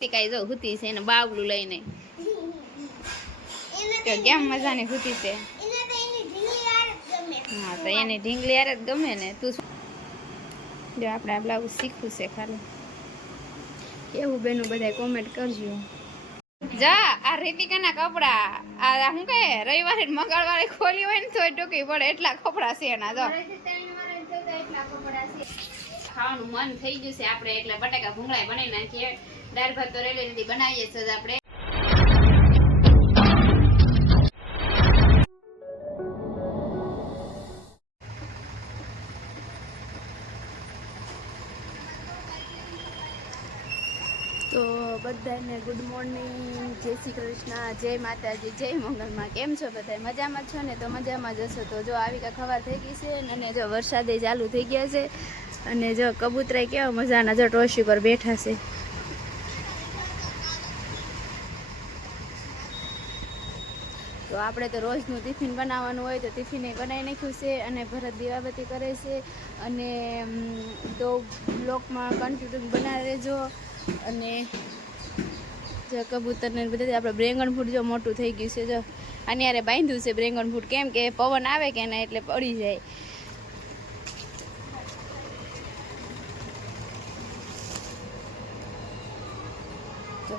કઈ જો હુતી છે ને બાવલું લઈને તો કેમ મજાની હુતી છે. હા તો એને ઢીંગલી યાર જ ગમે ને. તું જો આપણે આ બ્લાઉઝ શીખવું છે ખાલી એવું બેનું બધા કોમેન્ટ કરજો. જા આ રીતિકાના કપડા આ શું કહે રવિવારે મંગળવારે ખોલી હોય ને તો ટૂંકી પડે એટલા કપડા છે એના. જો ખાવાનું મન થઈ ગયું છે આપણે એટલે બટાકા ભૂંગળા બનાવી નાખીએ. દાળ ભાત તો રેલી નથી બનાવીએ છે આપણે. તો બધાને ગુડ મોર્નિંગ, જય શ્રી કૃષ્ણ, જય માતાજી, જય મંગલમાં. કેમ છો બધા? મજામાં છો ને? તો મજામાં જ હશો. તો જો આવી કા ખવાર થઈ ગઈ છે અને જો વરસાદે ચાલુ થઈ ગયા છે અને જો કબૂતરા કેવા મજાના જો ટોશી પર બેઠા છે. તો આપણે તો રોજનું ટિફિન બનાવવાનું હોય તો ટિફિન બનાવી નાખ્યું છે અને ભરત દીવાબત્તી કરે છે અને તો બ્લોકમાં કન્ટિન્યુ બનાવી રહેજો. અને જો કબૂતરને બધા આપણે બ્રેંગણ ફૂટ જો મોટું થઈ ગયું છે. જો આની યારે બાંધ્યું છે બ્રેંગણ ફૂટ, કેમ કે પવન આવે કે ના એટલે પડી જાય. તો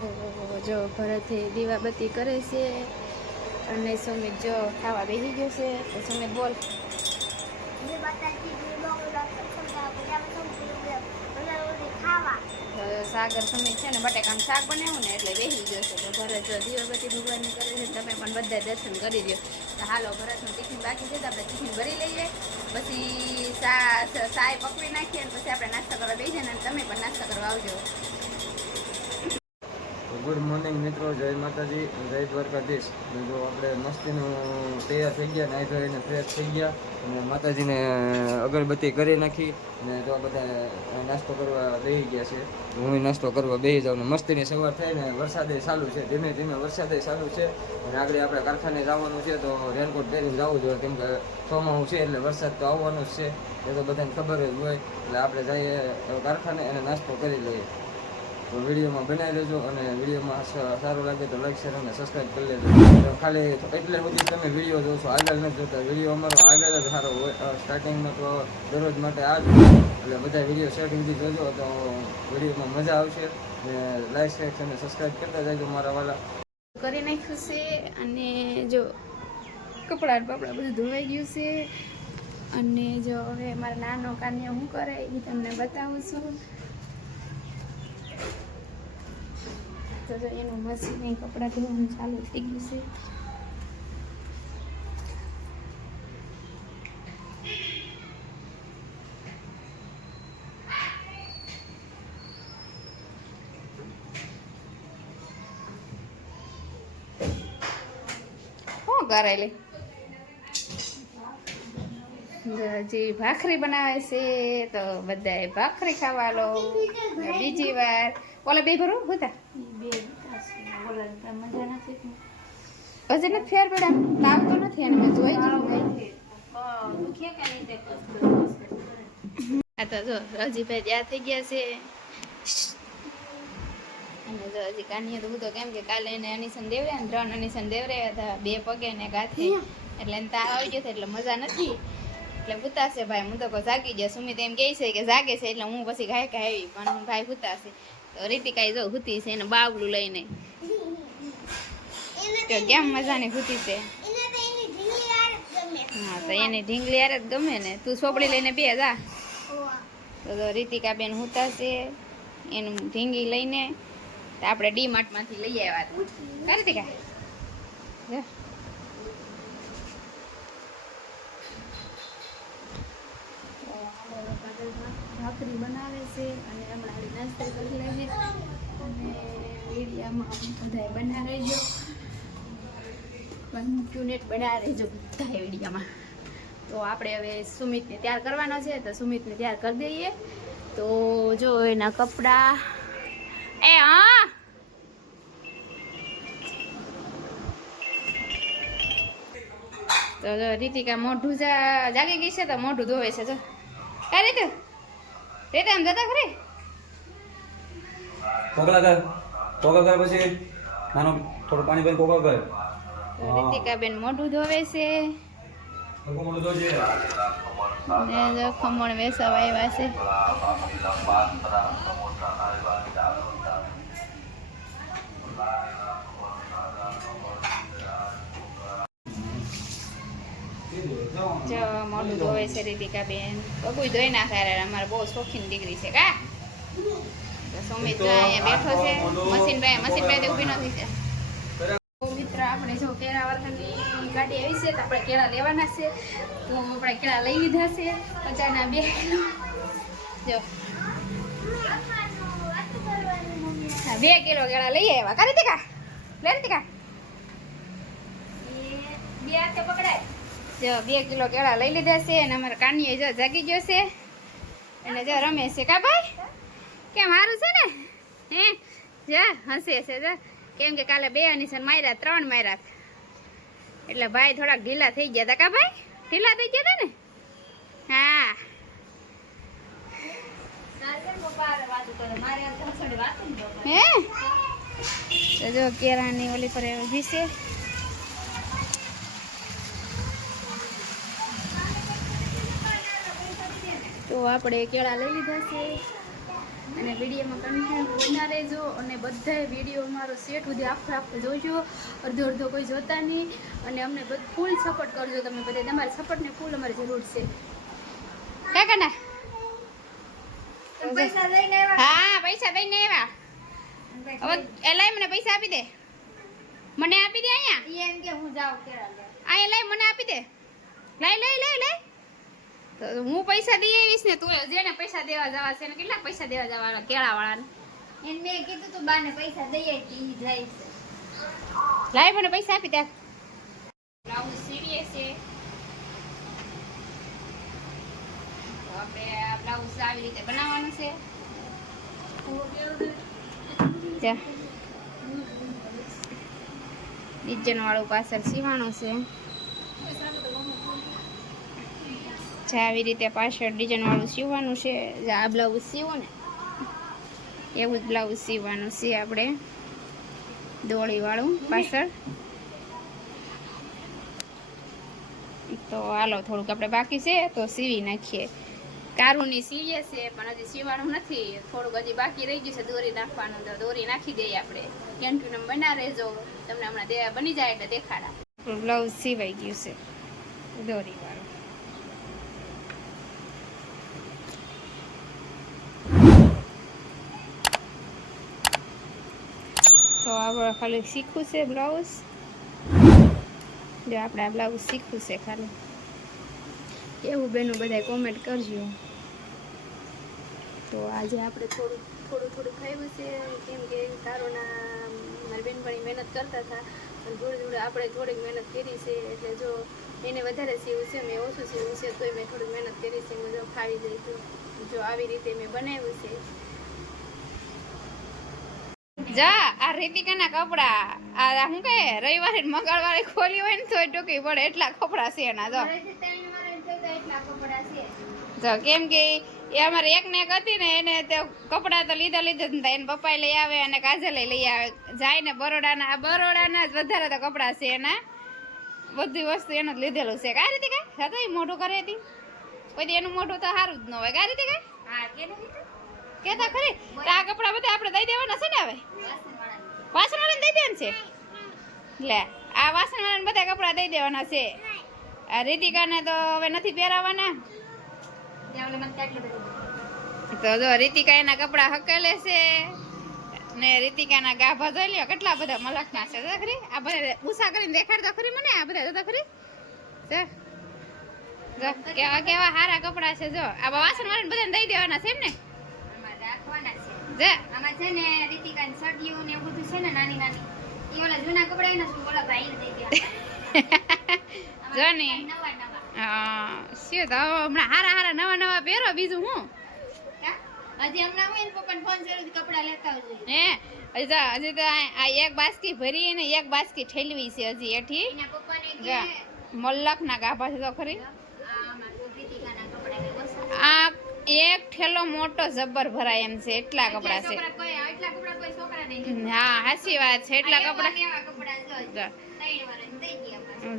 જો ભરત દીવાબત્તી કરે છે અને સુમિત જો ખાવા બેસી ગયો છે. તો સુમિત બોલ. સાગર સુમિત છે ને બટાકાનું શાક બનાવ્યું ને એટલે બેસી ગયો છે. તો ભરત જો દીવાબત્તી ભગવાનની કરે છે. તમે પણ બધા દર્શન કરી દો. તો હાલો ભરતનું ટિફિન બાકી છે તો આપણે ટિફિન ભરી લઈએ, પછી સાય પકવી નાખીએ અને પછી આપણે નાસ્તા કરવા બેસી જાય અને તમે પણ નાસ્તા કરવા આવજો. ગુડ મોર્નિંગ મિત્રો, જય માતાજી, જય દ્વારકાધીશ. જો આપણે મસ્તીનું તૈયાર થઈ ગયા, નાહી ધોઈને ફ્રેશ થઈ ગયા અને માતાજીને અગરબત્તી કરી નાખી અને જો બધા નાસ્તો કરવા બેસી ગયા છે. હું નાસ્તો કરવા બેસી જાઉં ને મસ્તીની સવાર થાય ને વરસાદે ચાલુ છે, ધીમે ધીમે વરસાદે ચાલુ છે અને આગળ આપણે કારખાને જવાનું છે તો રેનકોટ પહેરીને જવું જોઈએ, કેમ કે ચોમાસું છે એટલે વરસાદ તો આવવાનો જ છે એ તો બધાને ખબર જ હોય. એટલે આપણે જઈએ કારખાને અને નાસ્તો કરી લઈએ. તો વિડીયોમાં બનાવી લેજો અને વિડીયોમાં સારું લાગે તો લાઈક શેર અને સબસ્ક્રાઈબ કરી લેજો. ખાલી એટલે સુધી તમે વિડીયો જોશો, આગળ નથી જોતા. વિડીયો અમારો આગળ જ સારો હોય. સ્ટાર્ટિંગમાં તો દરરોજ માટે આ જ હોય એટલે બધા વિડીયો સેટ સુધી જોજો તો વિડીયોમાં મજા આવશે. લાઈક શેર અને સબસ્ક્રાઈબ કરતા જજો મારા વાલા. કરી નાખ્યું છે અને જો કપડાં બપડા બધું ધોવાઈ ગયું છે અને જો હવે મારા નાનો કાન્યા શું કરે એ તમને બતાવું છું. તો જો એનું મશીન કપડાં ધોવાનું ચાલુ થઈ ગયું છે. શું કરેલી હજી ભાખરી બનાવે છે તો બધાએ ભાખરી ખાવા લો. બીજી વાર ઓલા બે ભરું હતા મજા નથી હજી નથી ફેર પડ્યા તાવ તો નથી એને મેં જોઈ ગયું. આ તો જો રજીભાઈ ત્યાં થઈ ગયા છે અને જો હજી કાનીએ તો હું તો કેમ કે કાલે એને અનિશન દેવડ્યા ને 3 અનિશન દેવડ્યા હતા, 2 પગે ને ગાથે એટલે એને તાવ આવી ગયો એટલે મજા નથી એટલે ઉતારશે ભાઈ. હું તો કોઈ જાગી ગયા. સુમિત એમ કહે છે કે જાગે છે એટલે હું પછી ઘાય આવી પણ ભાઈ ઉતારશે. તો રીતિકાઈ જો હુતી છે એને બાવલું લઈને તો કેમ મજાની હુતી છે. હા તો એને ઢીંગલી યાર જ ગમે ને. તું સોપડી લઈને બે જા. તો રીતિકા બેન હુતા છે એનું ઢીંગી લઈને આપણે ડીમાર્ટમાંથી લઈ આવ્યા હતા. રીતિકા ભાખરી બનાવે છે અને હમણાં નાસ્તો કરી લઈએ અને વિડીયામાં બધા બના રહેજો, કન્ટિન્યુટ બના રહેજો બધા વિડીયામાં. તો આપણે હવે સુમિતને તૈયાર કરવાનો છે તો સુમિતને તૈયાર કરી દઈએ. તો જો એના કપડાં હા તો રીતિકા મોઢું જાગી ગઈ છે તો મોઢું ધોવે છે. જો કઈ રીતે આમ જતા ખરી પગલા કર કોકા કરે પછી નાનો થોડું પાણી ભરીને કોકા કરે. તો રીતિકાબેન મોઢું ધોવે છે કોકો મોઢું ધોજે. ને જો ખમણ વેસવા આવ્યા છે. જો મોઢું ધોવે છે રીતિકાબેન. બબુય ધોઈ નાખે. અમારે બહુ શોખીન દીકરી છે કા. તો સુમિત જો અહીંયા બેઠો છે. મશીનભાઈ તો ઊભી નથી છે. મિત્ર આપણે જો કેળા વાળાની ગાડી આવી છે તો આપણે કેળા લેવાના છે. તો આપણે કેળા લઈ લીધા છે 50ના 2 કિલો. જો 2 કિલો કેળા લઈ આવ્યા. કા રીતિકા લે રીતિકા બે હાથે પકડાય. જો 2 કિલો કેળા લઈ લીધા છે અને અમારા કાનીએ જો જાગી ગયો છે અને જો રમે છે. કા ભાઈ કેમ સારું છે ને હે જો હસે છે જો. કેમ કે કાલે 2 અનિશન માર્યા 3 માર્યા એટલે ભાઈ થોડાક ઢીલા થઈ ગયા હતા. કા ભાઈ ઢીલા થઈ ગયા હતા ને. હા હે તો જો કેળાની ઓલી પર ઊભી છે. તો આપણે કેળા લઈ લીધા છે અને વિડીયોમાં કન્ટિન્યુ બના રહેજો અને બધાય વિડીયો અમારો સેટ સુધી આખો જોજો. અડધો કોઈ જોતા નહીં અને અમને ફૂલ સપોર્ટ કરજો. તમે બધા તમારા સપોર્ટને ફૂલ અમારી જરૂર છે. કાકા ના પૈસા દઈને આવ્યા. હા પૈસા દઈને આવ્યા. હવે એલાય મને પૈસા આપી દે. મને આપી દે અહીંયા. એમ કે હું જાઉં કેળા લે. આ એલાય મને આપી દે. લઈ લઈ લઈ લઈ. તો હું પૈસા દઈ આવીશ ને. તું જેને પૈસા દેવા જવા છે ને કેટલા પૈસા દેવા જવાના કેળા વાળાને. એને મેં કીધું તું બાને પૈસા દઈ આવી ઈ જાય છે. લાય મને પૈસા આપી દે. બ્લાઉઝ સીવીએ છે. તો આપણે આ બ્લાઉઝ આવી રીતે બનાવવાનું છે. જા ડિઝાઇન વાળું પાછળ સીવાનું છે. આવી રીતે પાછળ ડિઝાઇન વાળું સીવવાનું છે. આ બ્લાઉઝ સીવો ને એવું જ બ્લાઉઝ સીવવાનું છે આપણે દોડી વાળું પાછળ. તો હાલો થોડુંક આપણે બાકી છે તો સીવી નાખીએ. કારુની સીવીએ છે પણ હજી સીવાનું નથી. થોડુંક હજી બાકી રહી ગયું છે દોરી નાખવાનું. તો દોરી નાખી દઈએ આપણે. કેન્ટીન બના રહેજો. તમને હમણાં બની જાય એટલે દેખાડા. બ્લાઉઝ સીવાઈ ગયું છે દોરી વાળું. તો આપણે ખાલી શીખવું છે બ્લાઉઝ. જો આપણે આ બ્લાઉઝ શીખવું છે ખાલી. એવું બેનું બધા કોમેન્ટ કરજો. તો આજે આપણે થોડું ખાયું છે કેમ કે તારોના મારી બેનપણી મહેનત કરતા હતા અને થોડી આપણે થોડીક મહેનત કરી છે. એટલે જો એને વધારે સીવું છે મેં ઓછું સીવું છે તોય મેં થોડીક મહેનત કરી છે. હું જો ખાવી જઈ તો જો આવી રીતે મેં બનાવ્યું છે. જા આ રીતિકાના કપડા આ શું કહે રવિવારે મંગળવારે ખોલી હોય ને તો ટૂંકી પડે એટલા કપડા છે એના. જો કેમ કે એ અમારે એક ને એક હતી ને એને તો કપડા તો લીધા જ હતા. એને પપ્પા લઈ આવે અને કાજલે લઈ આવે જાય ને બરોડાના જ વધારે તો કપડા છે એના. બધી વસ્તુ એનું જ લીધેલું છે. કા રીતિકા હતો એ મોઢું કરે હતી પછી એનું મોઢું તો સારું જ ન હોય. કા રીતિકા કેતા ખરી આ કપડા બધા આપણે દઈ દેવાના છે ને. હવે વાસણવાળાને દઈ દેવાના છે. લે આ વાસણવાળાને બધા કપડા દઈ દેવાના છે. આ રીતિકાને તો હવે નથી પહેરાવાના. તો જો રીતિકા એના કપડા હકેલે છે ને રીતિકાના ગાભા જોઈ લ્યો કેટલા બધા મલકના છે. જો ખરી આ બધા ઉષા કરીને દેખાડ તો ખરી મને. આ બધા તો ખરી જો કેવા કેવા સારા કપડા છે. જો આ વાસણવાળાને બધાને દઈ દેવાના છે એમ ને. આમાં છે ને રીતિકાની સડીઓ ને એવું બધું છે ને નાની નાની એ ઓલા જૂના કપડા એના શું ઓલા ભાઈને દઈ દેવાના. જો ને શું તો હમણાં હારા નવા પહેરો. બીજું હું હજી હમણાં હું એને પપ્પાને ફોન કર્યો કપડા લેતા આવજો. હે હજી તો આ એક બાસ્કી ભરી ને એક બાસ્કી ઠેલવી છે હજી એઠી. મલ્લક ના ગાભા છે તો ખરી. આ એક ઠેલો મોટો જબ્બર ભરાય એમ છે, એટલા કપડા છે. હા હાચી વાત છે, એટલા કપડા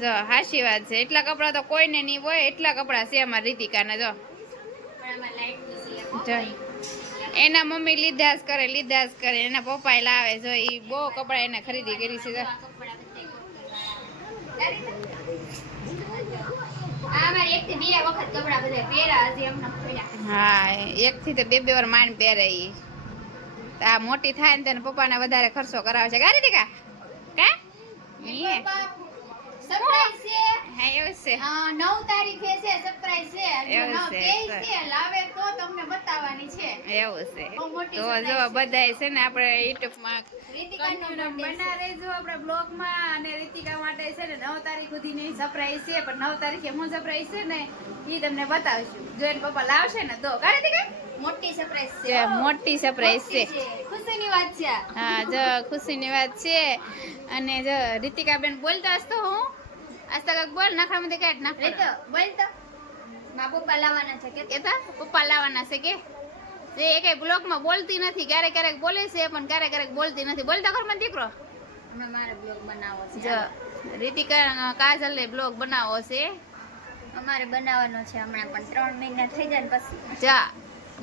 જો હાચી વાત છે, એટલા કપડા તો કોઈને નહીં હોય, એટલા કપડા છે અમારી રીતિકાને. જો એના મમ્મી લીધા જ કરે, એના પપ્પા લાવે. જો ઈ બહુ કપડા એને ખરીદી કરી છે. જો હા, એક થી તો બે વાર માંડ પહેરે. ઈ આ મોટી થાય ને તેને પપ્પાને વધારે ખર્ચો કરાવે છે. ગારી દીકા કા સરપ્રાઈઝ છે. હા એવું છે. 9 તારીખે છે સરપ્રાઈઝ છે. જો છે લાવે તો તમને બતાવવાની છે. એવું છે. તો જો બધાય છે ને આપણે YouTube માં રીતિકા બના રહેજો આપણા બ્લોગ માં. અને રીતિકા માટે છે ને 9 તારીખ સુધીની સરપ્રાઈઝ છે, પણ 9 તારીખે હું સરપ્રાઈઝ છે ને ઈ તમને બતાવશું. જો એને પપ્પા લાવશે ને તો ગાડી દીકા મોટી સરપ્રાઈઝ છે. મોટી સરપ્રાઈઝ છે, ખુશીની વાત છે. હા જો ખુશીની વાત છે. અને જો રીતિકા બેન બોલતા હસ તો હું આજ તક બોલ નાખડામાંથી કાઢ નાખ તો બોલ તો મા પપ્પા લાવવાના છે કે કેતા પપ્પા લાવવાના છે કે જે એકે બ્લોગ માં બોલતી નથી. ક્યારેક ક્યારેક બોલે છે પણ ક્યારેક ક્યારેક બોલતી નથી. બોલતા કર મને દીકરો. અમે મારે બ્લોગ બનાવવો છે. જો રીતિકા કાજલ ને બ્લોગ બનાવવો છે. અમારે બનાવવાનો છે હમણાં, પણ 3 મહિના થઈ જાય ને પછી. જા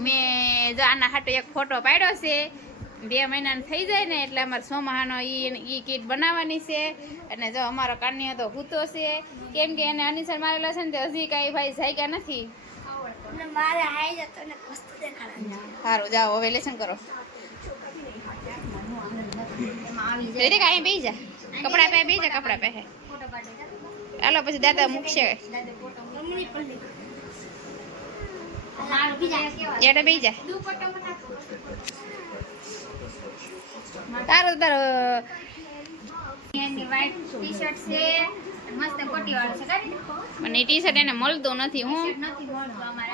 મેં જો આના હાટો એક ફોટો પાડ્યો છે. 2 મહિના થઈ જાય ને એટલે અમારે સોમાહાનો ઈ કીટ બનાવવાની છે. અને જો અમારો કાન્યો તો ભૂતો છે, કેમ કે એને અનિસર મારેલા છે ને તે હજી કાંઈ ભાઈ જાગ્યા નથી. મારે હાઈ જતો ને વસ્તુ દેખાડા. સારું જાઓ હવે લેસન કરો. રીતિકા અહીં બેસી જા, કપડા પહે બેસી જા, કપડા પહે. હાલો પછી દાદા મૂકશે. એડે બેસી જા. તારો એની વ્હાઈટ ટી-શર્ટ છે, મસ્ત કોટી વાળો છે. મને ટી-શર્ટ એને મળતું નથી. હું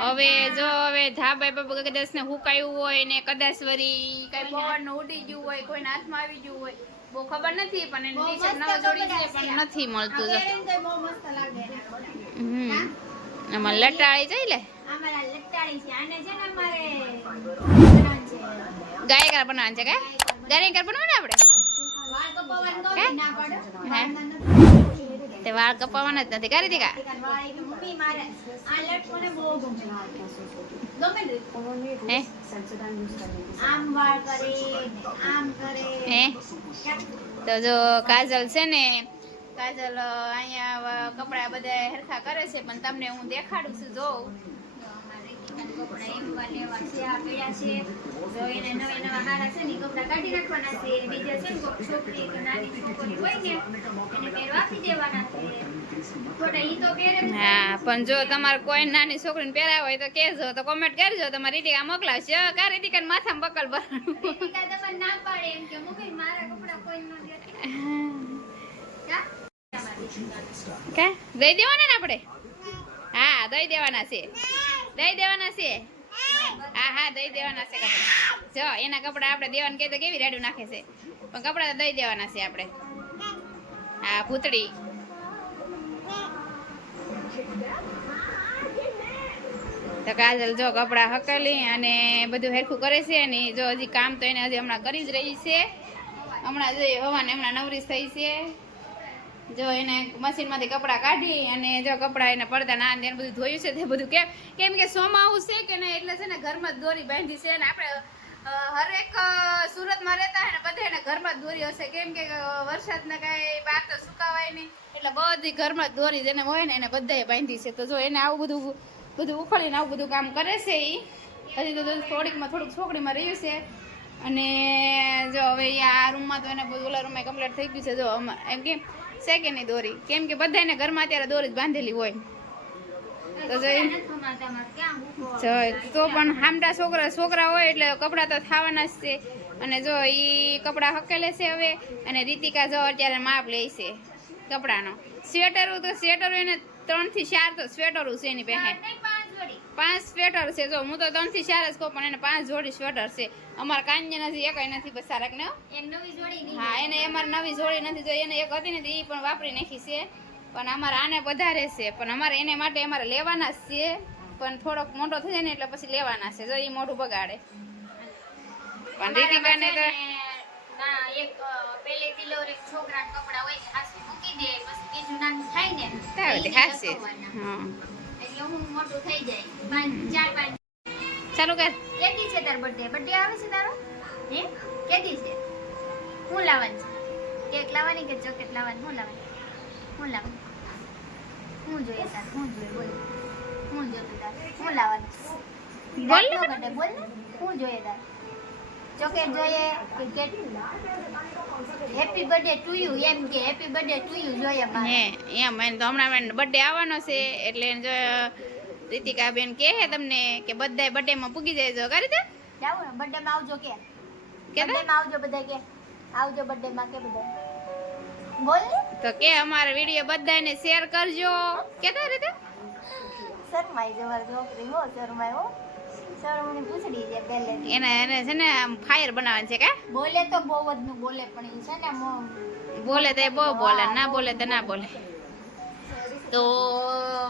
હવે જો હવે ધાબા બાબા કદાચ ને હુકાયું હોય ને કદાચ વરી કઈ પવન ઉડી ગયું હોય, કોઈના હાથમાં આવી ગયું હોય, બહુ ખબર નથી. પણ એની ટી-શર્ટ નવા જોડી છે પણ નથી મળતું. જો આમાં લટાળી જઈ લે. ગાયકર બનાવવાનું છે કે ગાયકર બનાવવાનું આપણે તે વાળ કપાવવાના જ નથી. કરી દીકા તો જો કાજલ છે ને, કાજલ અહીંયા કપડા બધા હરખા કરે છે, પણ તમને હું દેખાડું છું. જોઉં કપડા એમવા લેવા છે, આ પડ્યા છે. જો એને નવા નવા હારા છે ને કપડા કાઢી નાખવાના છે. બીજા છે ને કોઈ છોકરી કે નાની છોકરી હોય ને એને પહેરવા આપી દેવાના છે. થોડા ઈ તો પહેરે. હા પણ જો તમારે કોઈ નાની છોકરીને પહેરાવ હોય તો કહેજો, તો કોમેન્ટ કરજો. તમારી રીતિકા મોકલાવશે. કા રીતિકાને માથામાં બકલ ભરવાનું. રીતિકા તમારે ના પાડે એમ કે મમ્મી મારા કપડા કોઈ ન દે. કા દઈ દેવાના ને આપણે? હા દઈ દેવાના છે, દઈ દેવાના છે. હા હા દઈ દેવાના છે કપડા. જો એના કપડા આપણે દેવાના કહે તો કેવી રેડું નાખે છે, પણ કપડા તો દઈ દેવાના છે આપણે. હા ભૂતળી. તો કાજલ જો કપડા હકેલી અને બધું હેરખું કરે છે. અને જો હજી કામ તો એને હજી હમણાં કરી જ રહી છે. હમણાં જો હવાને હમણાં નવરીશ થઈ છે. જો એને મશીનમાંથી કપડાં કાઢી અને જો કપડાં એને પડદા ના એને બધું ધોયું છે. તે બધું કેમ કે સોમાવું છે કે ને એટલે છે ને ઘરમાં જ દોરી બાંધી છે. અને આપણે હરેક સુરતમાં રહેતા હોય ને બધા એને ઘરમાં જ દોરી હશે, કેમ કે વરસાદને કાંઈ બહાર તો સુકાવાય નહીં, એટલે બધી ઘરમાં જ દોરી જેને હોય ને એને બધાએ બાંધી છે. તો જો એને આવું બધું ઉખડીને આવું બધું કામ કરે છે. એ હજી તો થોડુંક છોકરીમાં રહ્યું છે. અને જો હવે આ રૂમમાં તો એને બધું ઓલા રૂમમાં કમ્પ્લીટ થઈ ગયું છે. જો એમ કે છે કે નહીં દોરી, કેમ કે બધાને ઘરમાં અત્યારે દોરી જ બાંધેલી હોય. તો તો પણ હામટા છોકરા હોય એટલે કપડાં તો થવાના જ છે. અને જો એ કપડાં હકેલે છે હવે. અને રીતિકા જો અત્યારે માપ લે છે કપડાનો. સ્વેટરો તો સ્વેટરો એને 3 થી 4 તો સ્વેટરો છે એની પાસે. 5 સ્વેટર છે. જો હું તો 3 થી 4 જ કહું, પણ એને 5 જોડી સ્વેટર છે. અમારા કાન્ય નથી, એકય નથી, બસ સારક ને. હા એને અમારે નવી જોડી નથી. જો એને એક હતી ને એ પણ વાપરી નાખી છે. પણ અમારે આને વધારે છે, પણ અમારે એને માટે અમારે લેવાના જ છે. પણ થોડોક મોટો થઈ જાય ને એટલે પછી લેવાના છે જો એ મોઢું બગાડે પણ રીતિકાને તો ના એક પેલે ડિલિવરી છોકરા કપડા હોય કે હાસી મૂકી દે પછી બીજું નાનું થાય ને તાવડી એને હાસે લખવાના. હા એટલે હું મોટું થઈ જાય 4-5 ચાલુ કર કેદી છે તાર બર્થડે આવે છે તારો હે કેદી છે હું લાવવાની છે કેક લાવવાની કે ચોકલેટ લાવવાની હું લાવવાની હું જોઈએ તાર હું જોઈએ બોલ હું જોતું તાર હું લાવવાનું બોલ ને. બોલ બોલ ને હું જોઈએ તાર ચોકલેટ જોઈએ કે cake happy birthday to you એમ કે હેપી બર્થડે ટુ યુ જોઈએ મારે હે એમ એને તો હમણાં બર્થડે આવવાનો છે એટલે એને જો રીતિકા બેન કહે તમને કે બધાય બર્થડે માં પૂગી જાય જો કરી દે જાવ ને બર્થડે માં આવજો કે કે બર્થડે માં આવજો બધા કે આવજો બર્થડે માં કે બધા બોલ ને તો કે અમારો વિડીયો બધાને શેર કરજો કેતા રીતે શરમાઈ જવાર છોકરી હો શરમાય હો શરમની પૂછડી છે પહેલેથી એને છે ને આમ ફાયર બનાવવાનું છે કે બોલે તો બહુ જ નું બોલે પણ ઈ છે ને બોલે તો એ બહુ બોલે ના બોલે તો ના બોલે તો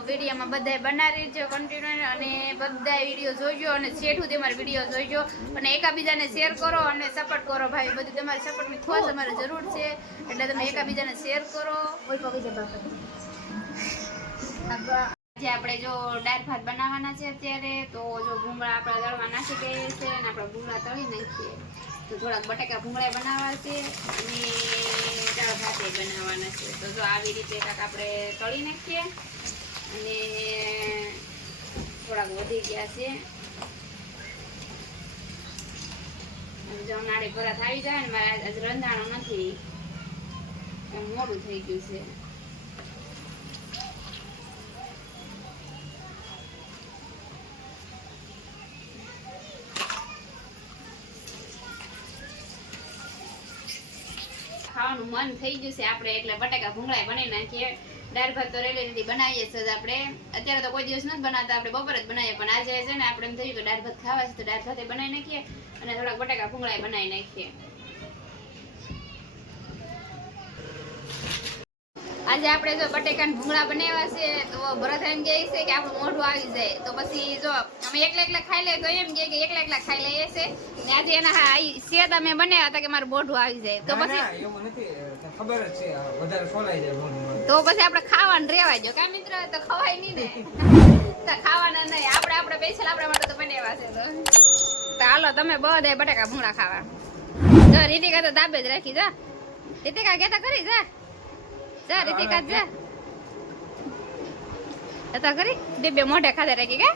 વિડીયોમાં બધાય બનાવી રહેજો કન્ટિન્યુ અને બધા વિડીયો જોઈજો અને છેઠું તમારે વિડીયો જોઈજો અને એકાબીજાને શેર કરો અને સપોર્ટ કરો ભાઈ બધું તમારી સપોર્ટની ખૂબ તમારે જરૂર છે એટલે તમે એકાબીજાને શેર કરો કોઈ પગી છે બાપા આજે આપણે જો દાળ ભાત બનાવવાના છે અત્યારે તો જો ભૂંગળા આપણે દળવા નાખી દઈએ છે અને આપણે ભૂંગળા તળી નાખીએ તો થોડાક બટાકા ભૂંગળા બનાવવા છે અને દાળ ભાત બનાવવાના છે તો જો આવી રીતે કાંક આપણે તળી નાખીએ અને થોડાક વધી ગયા છે અને જો નાળી ભરાત આવી જાય ને મારે આજે રંધાણું નથી એમ મોડું થઈ ગયું છે ખાવાનું મન થઈ ગયું છે આપણે એટલે બટાકા ભૂંગળા બનાવી નાખીએ દાળ ભાત તો રેડી બનાવીએ છે જ આપણે અત્યારે તો કોઈ દિવસ નથી બનાવતા આપણે બપોર જ બનાવીએ પણ આજે છે ને આપણે એમ થયું કે દાળ ભાત ખાવા છે તો દાળ ભાતે બનાવી નાખીએ અને થોડાક બટાકા ભૂંગળા બનાવી નાખીએ આજે આપણે જો બટેકા ભૂંગળા બનાવ્યા છે તો ભરત એમ કહે છે કે આપણું મોઢું આવી જાય તો પછી જો અમે એકલા ખાઈ લઈએ તો એમ કહે કે એકલા ખાઈ લઈએ છે ને આજે એના સેદ અમે બનાવ્યા હતા કે મારું મોઢું આવી જાય તો પછી એવું નથી ખબર જ છે વધારે સોલાઈ જાય મોઢું તો પછી આપણે ખાવાનું રેવાય જો કા મિત્ર તો ખવાય નહીં ને તો ખાવાના નહીં આપણે પૈસા આપણા માટે તો બનાવ્યા છે તો હાલો તમે બધા બટાકા ભૂંગળા ખાવા જો રીતિકા તો દાબે જ રાખી જા રીતિકા કહેતા કરી જા જા રીતિકા જા તો કરી બે મોઢે ખાધા રાખી કે